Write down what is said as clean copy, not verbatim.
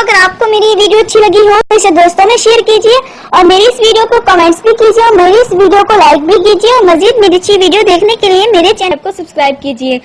अगर आपको मेरी वीडियो अच्छी लगी हो तो इसे दोस्तों में शेयर कीजिए और मेरी इस वीडियो को कमेंट्स भी कीजिए और मेरी इस वीडियो को लाइक भी कीजिए और मजीद मेरी अच्छी वीडियो देखने के लिए मेरे चैनल को सब्सक्राइब कीजिए।